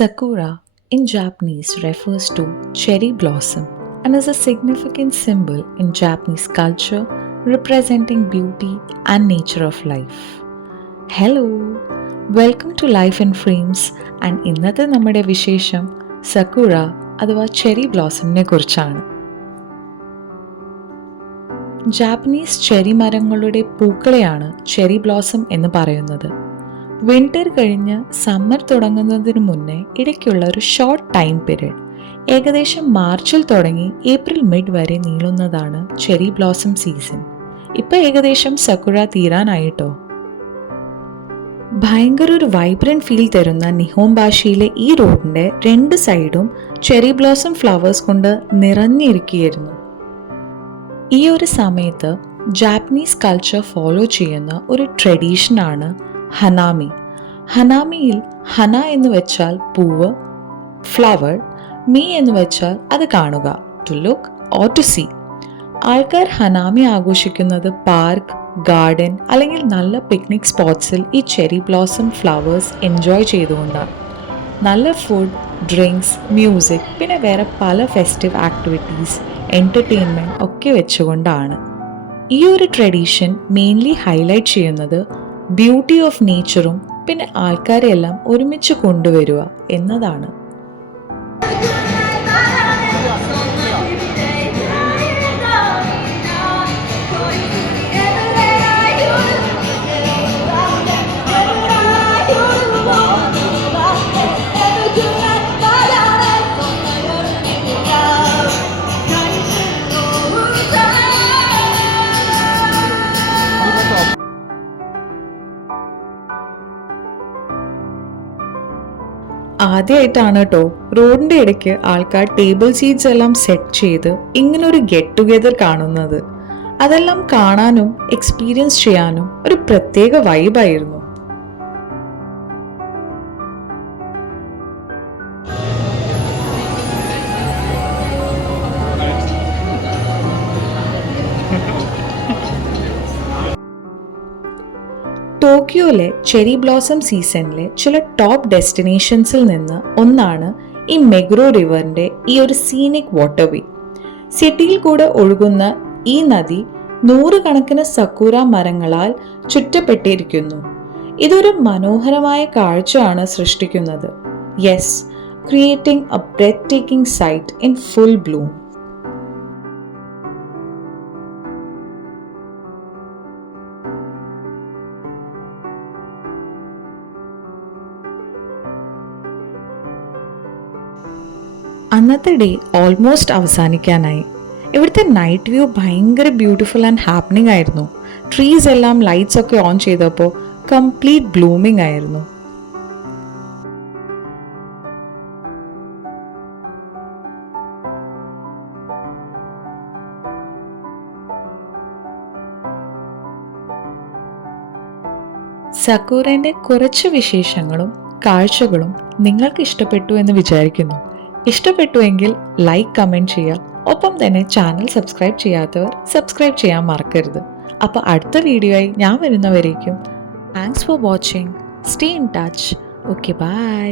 Sakura in Japanese refers to cherry blossom and is a significant symbol in Japanese culture representing beauty and nature of life. Hello, welcome to Life in Frames and ഇന്നത്തെ നമ്മുടെ വിശേഷം സക്കുറ അഥവാ cherry ബ്ലോസമിനെ കുറിച്ചാണ്. Japanese cherry മരങ്ങളുടെ പൂക്കളെയാണ് cherry blossom എന്ന് പറയുന്നത്. Winter കഴിഞ്ഞ് summer തുടങ്ങുന്നതിന് മുന്നേ ഇടയ്ക്കുള്ള ഒരു ഷോർട്ട് ടൈം പീരീഡ്, ഏകദേശം മാർച്ചിൽ തുടങ്ങി ഏപ്രിൽ മിഡ് വരെ നീളുന്നതാണ് ചെറി ബ്ലോസം സീസൺ. ഇപ്പം ഏകദേശം സക്കുറ തീരാനായിട്ടോ. ഭയങ്കര ഒരു വൈബ്രന്റ് ഫീൽ തരുന്ന നിഹോൺ ഭാഷയിലെ ഈ റോഡിന്റെ രണ്ട് സൈഡും ചെറി ബ്ലോസം ഫ്ലവേഴ്സ് കൊണ്ട് നിറഞ്ഞിരിക്കുകയായിരുന്നു. ഈ ഒരു സമയത്ത് ജാപ്പനീസ് കൾച്ചർ ഫോളോ ചെയ്യുന്ന ഒരു ട്രഡീഷനാണ് ഹനാമി. ഹനാമിയിൽ ഹന എന്ന് വെച്ചാൽ പൂവ്, ഫ്ലവർ, മീ എന്ന് വെച്ചാൽ അത് കാണുക, to look or to see. ആൾക്കാർ ഹനാമി ആഘോഷിക്കുന്നത് പാർക്ക്, ഗാർഡൻ അല്ലെങ്കിൽ നല്ല പിക്നിക് സ്പോട്ട്സിൽ ഈ ചെറി ബ്ലോസം ഫ്ലവേഴ്സ് എൻജോയ് ചെയ്തുകൊണ്ടാണ്. നല്ല ഫുഡ്, ഡ്രിങ്ക്സ്, മ്യൂസിക്, പിന്നെ വേറെ പല ഫെസ്റ്റീവ് ആക്ടിവിറ്റീസ്, എൻ്റർടൈൻമെൻറ്റ് ഒക്കെ വെച്ചുകൊണ്ടാണ്. ഈ ഒരു ട്രഡീഷൻ മെയിൻലി ഹൈലൈറ്റ് ചെയ്യുന്നത് ബ്യൂട്ടി ഓഫ് നേച്ചറും പിന്നെ ആൾക്കാരെല്ലാം ഒരുമിച്ച് കൊണ്ടുവരിക എന്നതാണ്. ആദ്യമായിട്ടാണ് കേട്ടോ റോഡിന്റെ ഇടയ്ക്ക് ആൾക്കാർ ടേബിൾ സീറ്റ്സ് എല്ലാം സെറ്റ് ചെയ്ത് ഇങ്ങനൊരു ഗെറ്റ് ടുഗെദർ കാണുന്നത്. അതെല്ലാം കാണാനും എക്സ്പീരിയൻസ് ചെയ്യാനും ഒരു പ്രത്യേക വൈബായിരുന്നു. ടോക്കിയോയിലെ ചെറി ബ്ലോസം സീസണിലെ ചില ടോപ്പ് ഡെസ്റ്റിനേഷൻസിൽ നിന്ന് ഒന്നാണ് ഈ മെഗ്രോ റിവറിന്റെ ഈ ഒരു സീനിക് വാട്ടർവേ. സിറ്റിയിൽ കൂടെ ഒഴുകുന്ന ഈ നദി നൂറുകണക്കിന് സക്കുറ മരങ്ങളാൽ ചുറ്റപ്പെട്ടിരിക്കുന്നു. ഇതൊരു മനോഹരമായ കാഴ്ചയാണ് സൃഷ്ടിക്കുന്നത്. Yes, creating a breathtaking sight in full bloom. അന്നത്തെ ഡേ ഓൾമോസ്റ്റ് അവസാനിക്കാനായി. ഇവിടുത്തെ നൈറ്റ് വ്യൂ ഭയങ്കര ബ്യൂട്ടിഫുൾ ആൻഡ് ഹാപ്പനിങ് ആയിരുന്നു. ട്രീസ് എല്ലാം ലൈറ്റ്സ് ഒക്കെ ഓൺ ചെയ്തപ്പോൾ കംപ്ലീറ്റ് ബ്ലൂമിംഗ് ആയിരുന്നു. സക്കുറേന്റെ കുറച്ച് വിശേഷങ്ങളും കാഴ്ചകളും നിങ്ങൾക്ക് ഇഷ്ടപ്പെട്ടു എന്ന് വിചാരിക്കുന്നു. ഇഷ്ടപ്പെട്ടുവെങ്കിൽ ലൈക്ക്, കമൻറ്റ് ചെയ്യുക. ഒപ്പം തന്നെ ചാനൽ സബ്സ്ക്രൈബ് ചെയ്യാത്തവർ സബ്സ്ക്രൈബ് ചെയ്യാൻ മറക്കരുത്. അപ്പോൾ അടുത്ത വീഡിയോയായി ഞാൻ വരുന്നവരേക്കും thanks for watching. Stay in touch. Okay, by.